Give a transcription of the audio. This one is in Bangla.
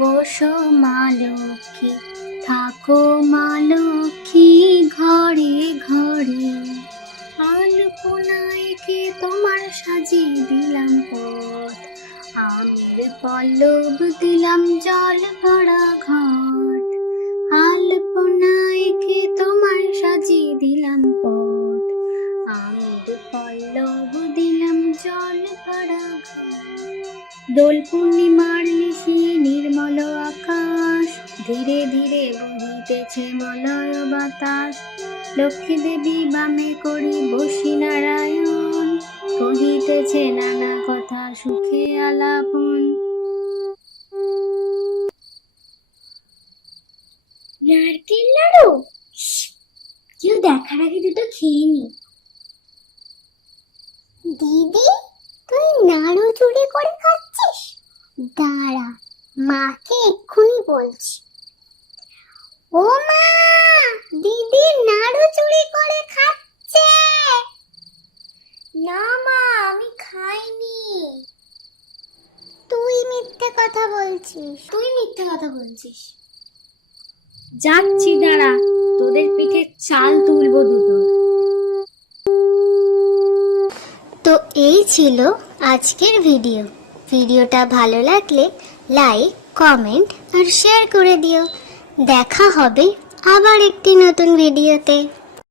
বসো মা লক্ষ্মী, থাকো মা লক্ষ্মী ঘরে ঘরে। আলপনায় কে তোমার সাজিয়ে দিলাম পথ, আমের পল্লব দিলাম জল ভরা ঘট। আলপনায় কে তোমার সাজিয়ে দিলাম পথ, আমের পল্লব দিলাম জল ভরা ঘট। দোল পূর্ণিমার নিশি নির্মল আকাশ, ধীরে ধীরে বহিতেছে মলয় বাতাস। লক্ষ্মী দেবী বামে করি বসি নারায়ণ, কহিতেছে নানা কথা সুখে আলাপন। নারকেল নাড়ু, কেউ দেখার আগে দুটো খেয়ে নি। দিদি, তুই নাড়ু চুরি করে খাচ্ছিস? দাঁড়া, মাকে এক্ষুনি বলছি। ও মা, দিদি নাড়ু চুরি করে খাচ্ছে। না মা, আমি খাইনি। তুই মিথ্যে কথা বলছিস। যাচ্ছি, দাঁড়া, তোদের পিঠে চাল তুলবো দুটো। তো এই ছিল আজকের ভিডিওটা ভালো লাগলে লাইক, কমেন্ট আর শেয়ার করে দিও। দেখা হবে আবার একটি নতুন ভিডিওতে।